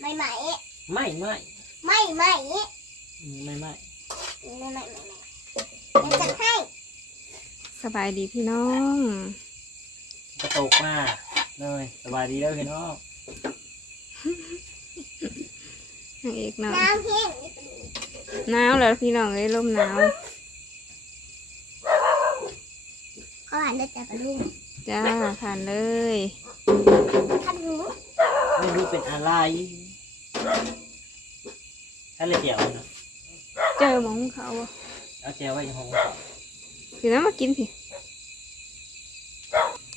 ไม่ไหมไม่ไม่ไม่ไหมอืมไม่ไม่ไม่ไหมไม่ไหมเดี๋ยวจัดให้สบายดีพี่น้องกระตกมาเลยสบายดีแล้วพี่น้องนางเอกเนาะน้ำเพี้ยนหนาวแล้วพี่น้องเอ้ยลมหนาวเขาหันได้แต่ปลาลูกจ้าผ่านเลยขันหูไม่รู้เป็นอะไร ถ้าเลยเจียวนะเจอหมองเขาอะเอาเจียวไว้ยังห้องคือน้ำมากินสิ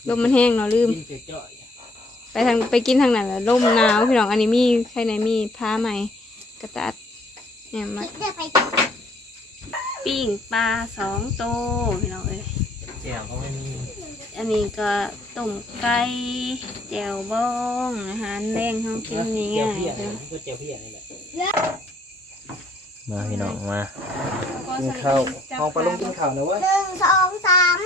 ลมมันแห้งเนาะลืม กินเจ่อยไปทางไปกินทางนั้นแหละลมหนาวพี่น้องอันนี้มีใครในมีผ้าไหมกระตัดเนี่ยมาเดี๋ยวไปปิ้งปลาสองโตวพี่น้องเอ้ยๆเจียวก็ไม่มี อันนี้ก็ต้มไก่แจ่วบ้องอาหารแรงเขากินเจีง่าวยเพี้ยๆจ้ะก็เจียวเพี้ยนี่แหละมาพี่น้องมากินกิข้าวห้องปลาลุงกินข้าวนะเว้ยหนึ่งสองสาม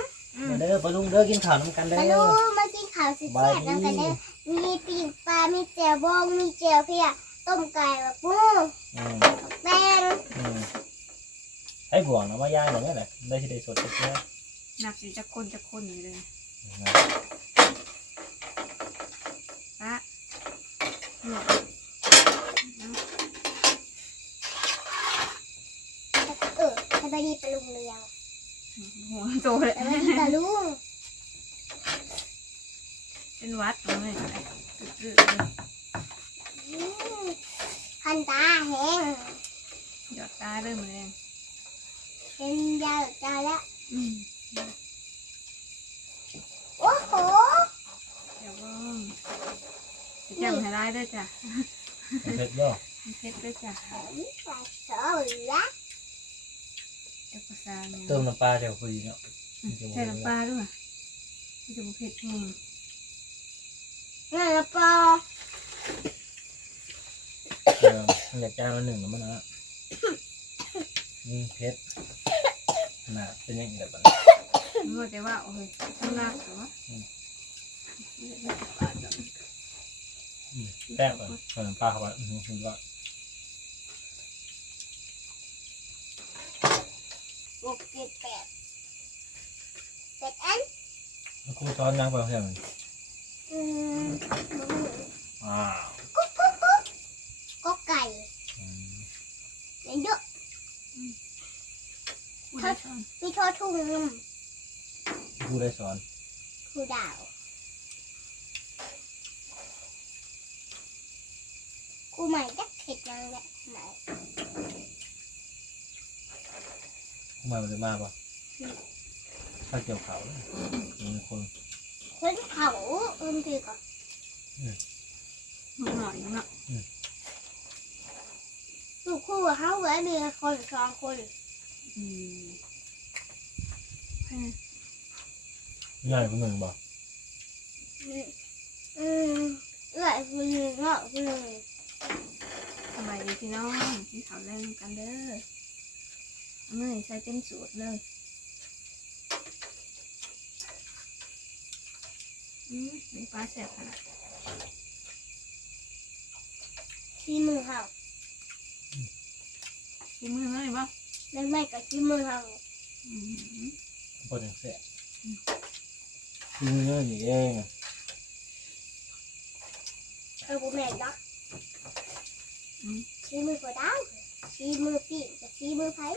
มาเด้อปลาลุงเด้อกินข้าวน้ำกันเด้ปอลาลูกมากินข้าวสิแซ่บน้ำกันเด้อมีปีกปลา มีแจ่วบองมีแจ่วเพี้ยต้มไก่แบบปูอืมแตงอืมให้บ่วงนะมาย่างอย่างนี้แหละได้ที่ได้สดสักเนี้ยนับสิจะคนจะคนอยู่เลย ปะเนี่ยเออสบายดีปลาลุงเรียงหัวโตเลยสบายดีปลาลุงเป็นหวัดเลยกึกอืมพันตาแห้งๆหยอดตาเริ่มแรงเป็นยาวจาแล้ว อืมโอ้โหแจ่วบ้องแจ่วให้ร้ายด้วยจ้ะเผ็ดย่อมีเพชรด้วยจ้ะนี่ปลาเสือเหลือเอ็กซ์ซางเนี่ยเติมน้ำปลาเดี๋ยวคุยเนาะใส่น้ำปลาด้วยมันจะบุเผ็ดแห้งนี่ละปอเออมันอยากจานละหนึ่งแล้วมันนะนี่เผ็ดน่ะเป็นยังไงแบบนั้น มัวแต่ว่าโอ้ยทำหนักเหรอแซ่บเลยใส่น้ำปลาเข้าไปอือหือสุดยอดหกเจ็ดแปดแปดอันแล้วครูซ้อนยังไปเพื่อนมันอืมอ้าวกุ๊กกุ๊กกุ๊กก็ไก่อืมเยอะชอนมีทอทุ่ง ครูได้สอนครูดาวครูใหม่จักเผ็ดยังแหละใหม่ครูมามันจะมาปะถ้าเกี่ยวเขาเลยมีคนคนเขาเอิมพี่ก่อนหน่อยเนาะลูกคู่เขาไว้มีคนสองคนอืม ใหญ่กว่าหนึ่งบ่อืมอืมเอื้อยคนหนึ่งเงาะคนหนึ่งสบายดีพี่น้องที่เขาเล่นกันเด้อเอาเนยใส่เต็มสูตรเลยอืมเป็นปลาแสบขนาดที่มือเขากินมือเลยบ่ไม่ไม่กับที่มือเขาอืมพอถึงแซ่บคือ เนื้อนี่เองเออบุแม่นเนาะชี้มือก็ได้ชี้มือปีกกับชี้มือไผ่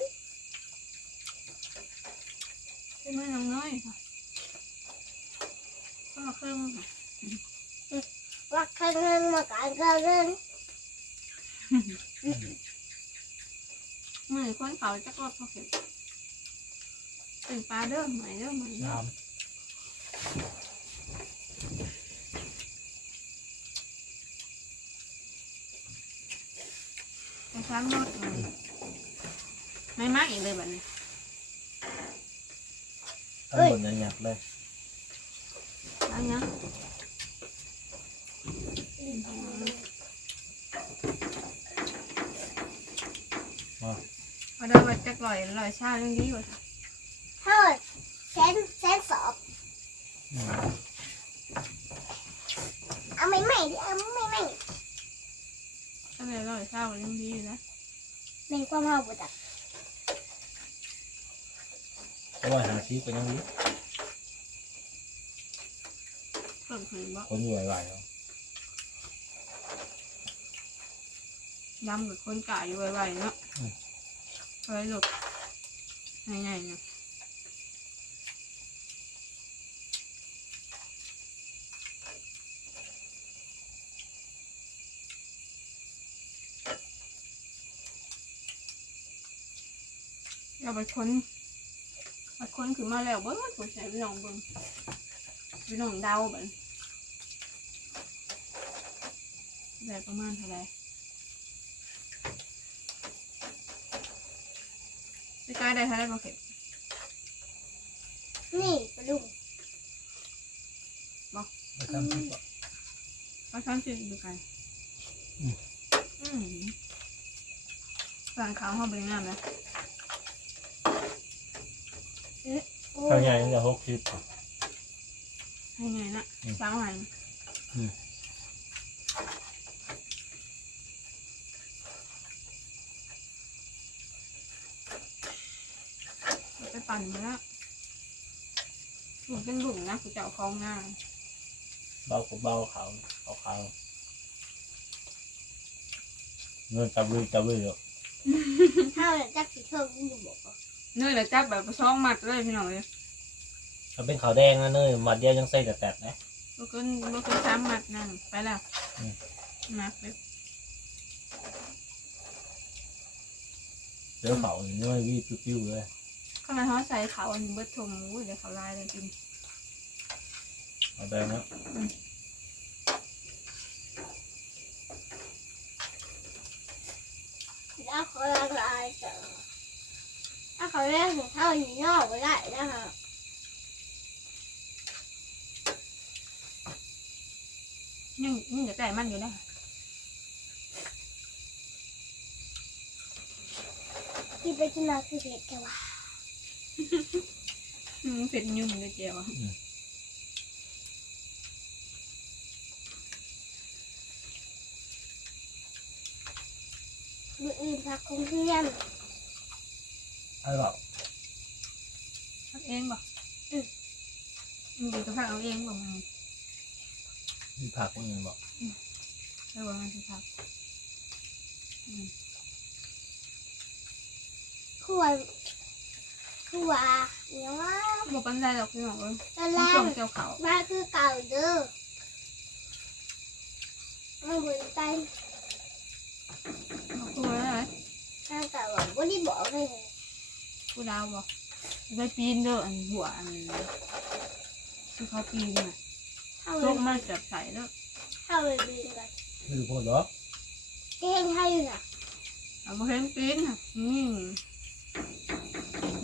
เป็นมือน้องน้อยค่ะก็เครื่องค่ะว่าข้างเงินมาการข้างเงินมือคนเขาจะกรอบพอเข็มเป็นปลาเด้อใหม่เด้อใหม่เด้อน้ ไปซ้ำรถมันไม่มากอีกเลยแบบนี้ำทั้งหมดเนี่ยหยับเลยเอาเนี้ยพอได้มาจะลอยลอยชาเรื่องนี้ว่ะ เท่าเซนเซนสอบ อืม เอาไม่ไม่ดิเอาไม่ไม่อะไรร้อยเศร้าก็ยังดีอยู่นะแม่นความเฮาบ่จักเพราะว่าหาซีก็ยังดีเพิ่มขึ้นบ่คนอยู่ไหวๆเนาะดำกับคนกะอยู่ไวๆเนาะไว้หลบง่ายๆเนาะ เอาไปค้นไปค้นขึ้นมาแล้วเบิ้งผู้ชายพี่น้องเบิ้งพี่น้องเดาบันได้ประมาณเท่าไหรพี่กายได้เท่าไหรมาเก็บนี่ปลาดุกไม่ทำซีก็มาช้อนสิดูกันอืมสั่งข้าวห้องบริงามนะโอ้ ข้างใหญ่ตั้งแต่หกสิบให้ไงนะอืมสามวันอืมไปปั่นมาแล้วหนูเป็นหลุมนะคือจะเอาคลองหน้าเบากับเบาขาวขาวขาวเงินจับลือจับลือเยอะเฮาน่ะจักสิเทิงอยู่บ่ เนื่อยแล้วจับแบบไปช่องมัดเลยพี่น้องเลยถ้าเป็นขาวแดงนะเนยมัดเดียวยังใส่แต่แตดนะลูกขึ้นลูกขึ้นสามมัดนั่นไปแล้วอืมนะไปเดี๋ยวเขาเนื้อวิ่งปิ้วๆเลยข้างในเขาใส่เขาอันนี้เบิดทงอุ้ยเดี๋ยวเขาลายเลยกินเอาไปนะแล้วเขาละลายเสือ ถ้าเขาเล่นเท่านี้นอกบ่ได้นะฮะยังยังจะแต่มันอยู่นะกินไปกินมาคือเผ็ดแค่ว่าอืมเผ็ดยุ่งเลยเจียวอะมืออื่นพักคงเพียน ไอ้บอกทำเองบ่อืมเดี๋ยวจะพักเอาเองบ่มันมีผักคนอื่นบอกแล้วว่ามันจะพักคั่วคั่วเดี๋ยวว่าบ่ปันได้หรอกพี่น้องเอ้ยตอนแรมันช่วกงเจียวเขามาคือเก่าเด้อมันบุญไปเอาตัวอะไรทางเก่าบอกว่าที่บอกเลย กูดาวบ่ไปปีนเด้ออันหัวอันที่เขาปีนน่ะเข้าโลเลยกมันจับใส่แล้วเข้าเลยบินกันไม่รู้พูดหรอกเก่งให้อยู่น่ะเอามาเห็นปีนน่ะนี่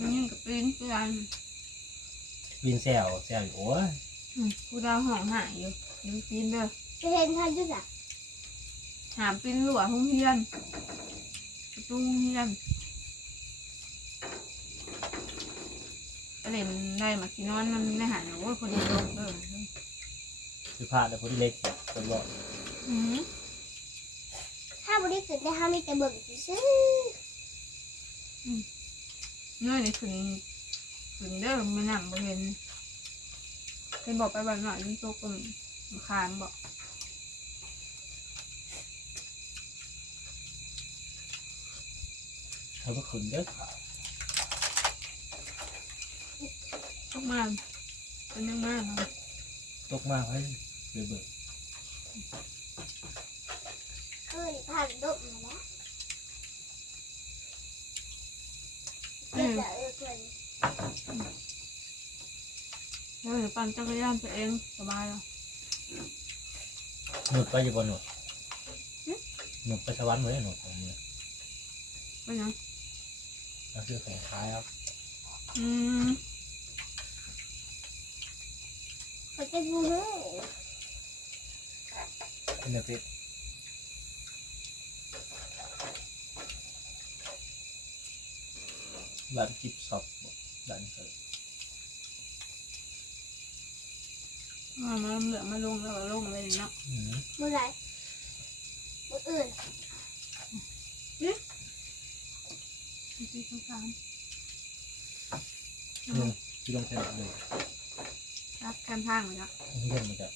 นี่กับปีนคือกันปีนแซวแซวอยู่โอ้ยอืมกูดาวห้องหายอยู่อยังปีนเด้อจะเห็นให้อยู่น่ะหามปีนหลัวห้องเฮียนประตูห้องเฮียน อะไรมันได้มากินนอนมันไม่หายนะโอ้ยคนเดียวเด้อคือพลาดแต่คนที่เล็กคนบอกอืมถ้าบุรีขึ้นได้ห้ามีแต่เบิ่งซื้อเนื่อยนี่ขึ้นขึ้นเด้อไม่นั่งบ่เห็นเป็นบอกไปบ้านหน่อยยิ่งโตกมคานบอกเขาก็ขึ้นเด้อ ตกมาเป็นยังมากครับตกมากให้เบื่อเบื่อขึ้นผ่านดกมาแล้วอืเกิดมละเออเกินแล้วเดี๋ยวปั่นจักรยานตัวเองสบายแล้วหนุดไปอยู่บนหนุดหนุดไปสวรรค์เลยหนุดของมือเป็นยังนั่นคือแข่งท้ายครับอืม เขาจะบูฮูเนื้อเป็ดร้านกิฟช็อปร้านเคยอ่ามาเหลือมาลงแล้วก็ลงเลยเนาะเมื่อไรเมื่ออื่นพี่ต้องการอืมพี่ต้องใช้แบบนี้ รับแคมทางเลยนะเรื่องมันจะ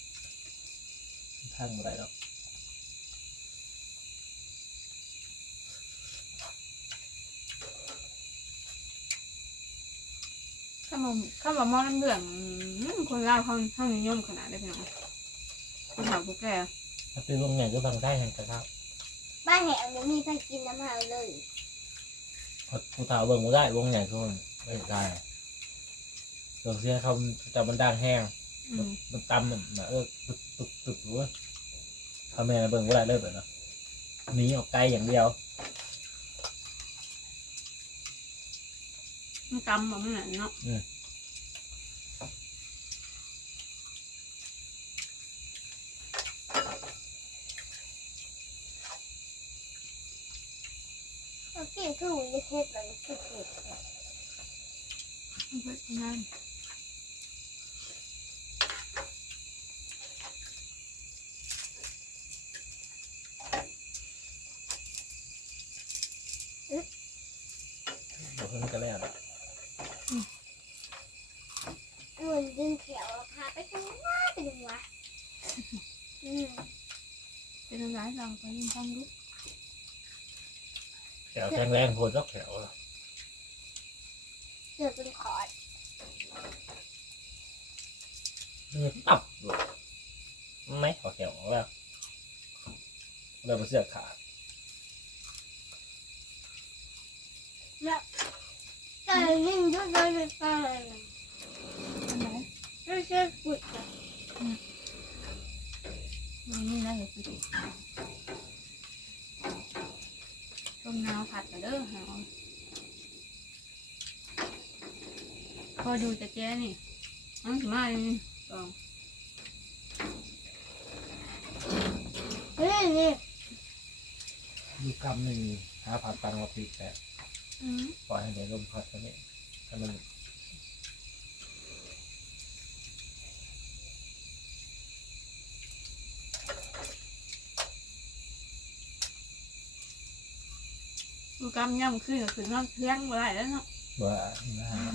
ทางอะไรแล้วข้าวมข้าวมอน้ำเดือดคนลาวเขาเขานิยมขนาดได้พี่น้องคนถามพวกแกถ้าเป็นวงใหญ่ก็ฟังได้แห่งกระทะบ้านแหงบ่มีใครกินน้ำเฮาเลยผู้สาวเบิ่งบ่ได้วงใหญ่ทุกคนไม่ได้เสียงเสียงเขาจะมันดังแห้ง อืมมันตำมันน่ะเออตึกตึกตึกรู้ว่าพ่อแม่เบิ่งบ่ได้เลยแบบนั้นหนีออกไกลอย่างเดียวมันกำแบบนั้นเนาะเอากินคือวิเทศมันคือเผ็ดมันเป็นนั่นเดี๋ ยวเพิ่นก็แล้วล่ะมันดึงเขียวพาไปจังหวะไปจังหวะอืมเป็นอะไรเราไปยินฟังดูแถวแข็งแรงโพดสักแถวล่ะเสือเป็นขอดมันตับไม่ขอแถวแล้วเราไปเสือกขาด แต่ ยิ่งยุ่งเลยตายอันไหนไม่ใช่กุดนี่นี่นะเดี๋ยวสิต้มน้ำผัดกันเด้อหาพอดูจะแจ้นี่อันถึงมาเลยนี่สองนี่นี่ดูกำหนึ่งหาผัดตังมาปีกแต่ ปล่อยให้เดี๋ยวลมพัดตัวนี้ให้มันดูกำย่ำขึ้นก็ขึ้นน้ำเที่ยงบ่ได้แล้วเนาะว่านะฮะ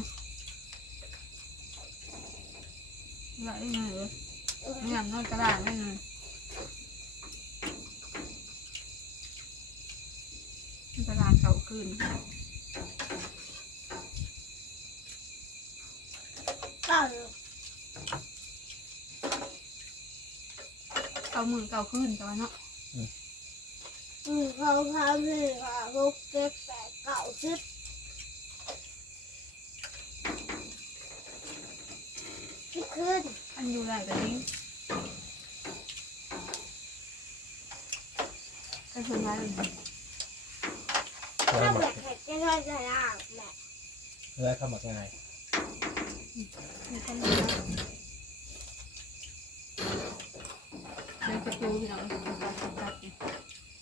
ไหลไงเออไม่ยำนอนกระดาษไม่เลยกระดาษเก่าขึ้น เก่า มือเก่าขึ้นแต่ว่าเนาะอืมเขาทำให้ค่ะหกเจ็ดแปดเก้าสิบสิบขึ้นอันอยู่ไหนกันนี้ก็คือมาเลยเพื่อถ้าหมแบดบแข็งจะได้จะล่างแหละเพื่อเข้ามาง่ายมีคนมา เลยประตูพี่น้องตัดตัด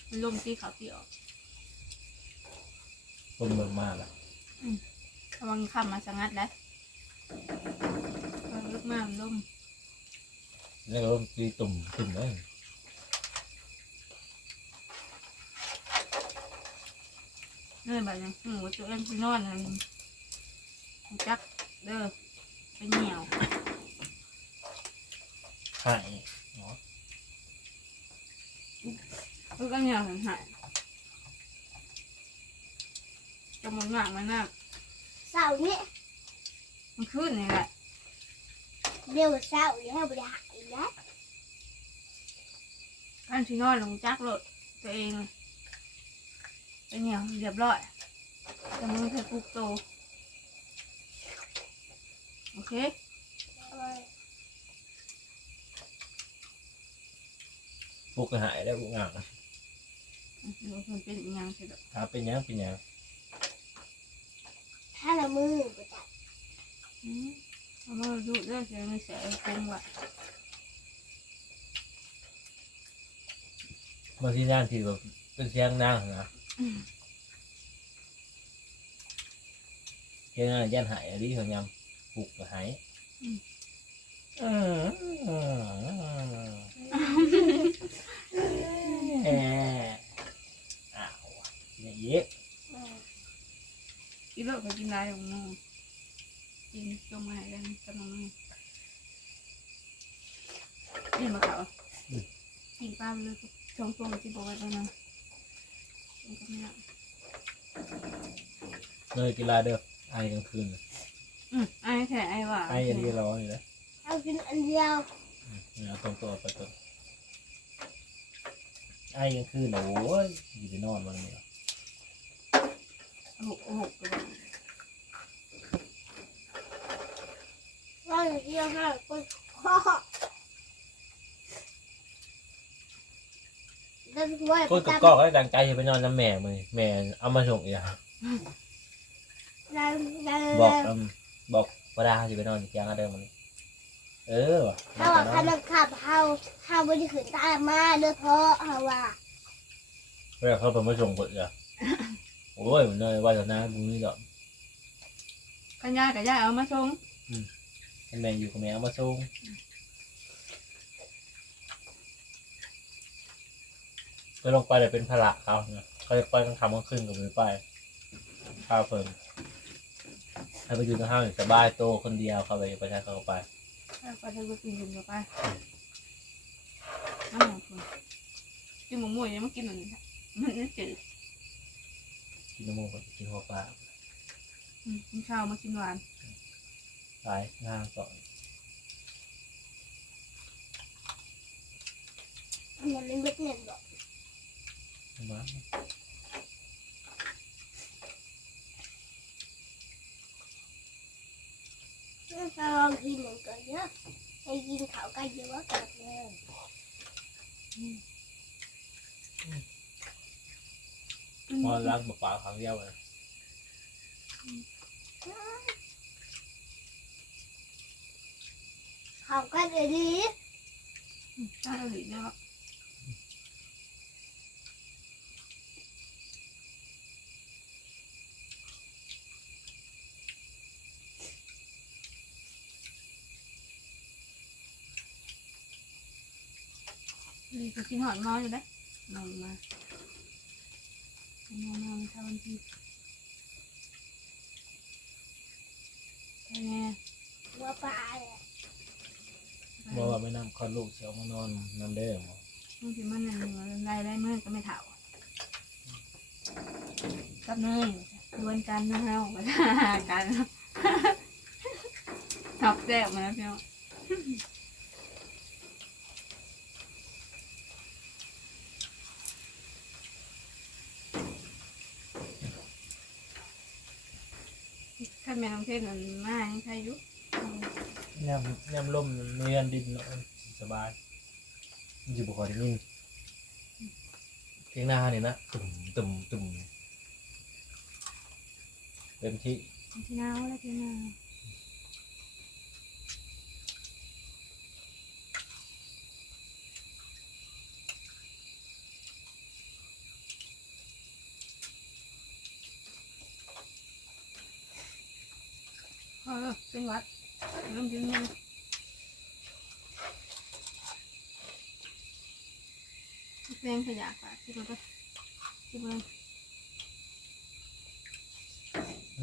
มันลมตีขาวตีออกต้มเบิ่งมากละระวังคำมาสังัดได้ระวังลึกมากมันลมแล้วก็ตีตุ่มตุ่มเลยเนื่อยแบบนี้หมูตัวเอ็นพี่นอนนั่นจักเด้อเป็นเหนียวหายเนาะ คือก็เหนียวหันหายจะมันหนักมันหนักเสาร์นี้มันขึ้นนี่แหละเดี๋ยวเสาร์นี้ให้บริหารอีกแล้วอันที่นอนลงจักรถตัวเองเป็นเหนียวเรียบร้อยแต่มือเธอปลุกโตโอเคปลุกก็หายแล้วปลุกงานเดี๋ยว มันเป็นอีกอย่างสิเด้อหาเป็นหยังเป็นหยังถ้าเรามือประจับอืมเอามาดูเรื่องเสียงไม่เสียคงว่ะบางทีงานที่แบบเป็นเสียงนางนะอืมเสียงนางยันหายอะไรเขายำปลุกก็หายอืมอืมแหมอ้าวอย่างเงี้ย อืมกินเลิกก็กินได้ของน้องกินจงมาให้กันกับน้องนี่นี่มาเขากินป้าไปเลยชงชงที่บอกไว้ตอนนั้นชงกับแม่เนยกีฬาเด้อไอกลางคืนอืมไอ้แท้ไอ้ว่าไออันนี้ร้อนอยู่แล้วเอากินอันเดียวเนี่ยตรงตัวไปตัวไอกลางคืนโอ้ยอยู่ไปนอนวันนี้ หกหกตัวว่าอย่างเดียวค่ะคนพ่อเดินหัวพูดกับกอกให้ดังใจจะไปนอนน้ำแม่มือแม่เอามาส่งอีกอะดังดังบอกอืมบอกว่าดาจะไปนอนอียงอะเดิมมันเออว่ะถ้าว่าคันขับเฮาเฮาบ่ได้ขึ้นตามมาเด้อเพราะเฮาว่าเวลาเขาไปมาส่งเปิดอะ โอ้ยมันเลยว่าจะน้าบุ้งนี่ดอกกันยายกับยายเอามาชงให้แม่อยู่กับแม่เอามาส่งก็ลงไปเลยเป็นภาระเขาเนี่ยเขาจะไปกลางค่ำกลางคืนกับมือไปข้าวเพิ่มให้ไปอยู่ในห้างสบายโตคนเดียวเขาไปไปใช้เขาก็ไปไปเธอไปกินกันไปน้ำหอมคุณกินหมูหมูยังไม่กินหนึ่งมันไม่จืด กินน้ำมูกกินหัวปลาอืมกินข้าวมากินหวานตายงานก่อนอันนั้นเป็นเม็ดเงินบ่มาถ้าลองกินหนึ่งก็เยอะให้กินเขาวก็เยอะกันเลย พอรักบอกปลาครั้งเดียวเลยเขาก็จะดีได้หรือเนี่ยนี่ก็กินหอดน้อยอยู่ได้นอนมา นอนนอนทำวันที่แม่หัวปลาเนี่ยบอกว่าไม่นำคลอนลูกเสียวมานอนนำเด้หมอบางทีมันนั่นไล่ไล่เมื่อก็ไม่เถ่ากับเนยดวลกันนะฮะมาหากันทับแซ่บมาแล้วพี่น้อง นแม่น้องเทศมันมายังใครอยู่ย่ำย่ำล่มเนียนดินเนาะสบายมันจะบอกว่าได้ยินเพียงหน้าเนี่ยนะตุ่มตุ่มตุ่มเต็มที่ ที่หนาวแล้วที่หนาว พ อแล้วเป็นหวัดเริ่มยืนยังเพลงขยะค่ะคิดว่าก็คิดว่า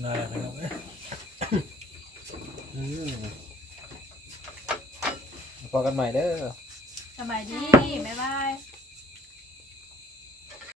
นายไปน้องเอ้ยอืมพอกันใหม่เด้อ สบายดี บ๊ายบาย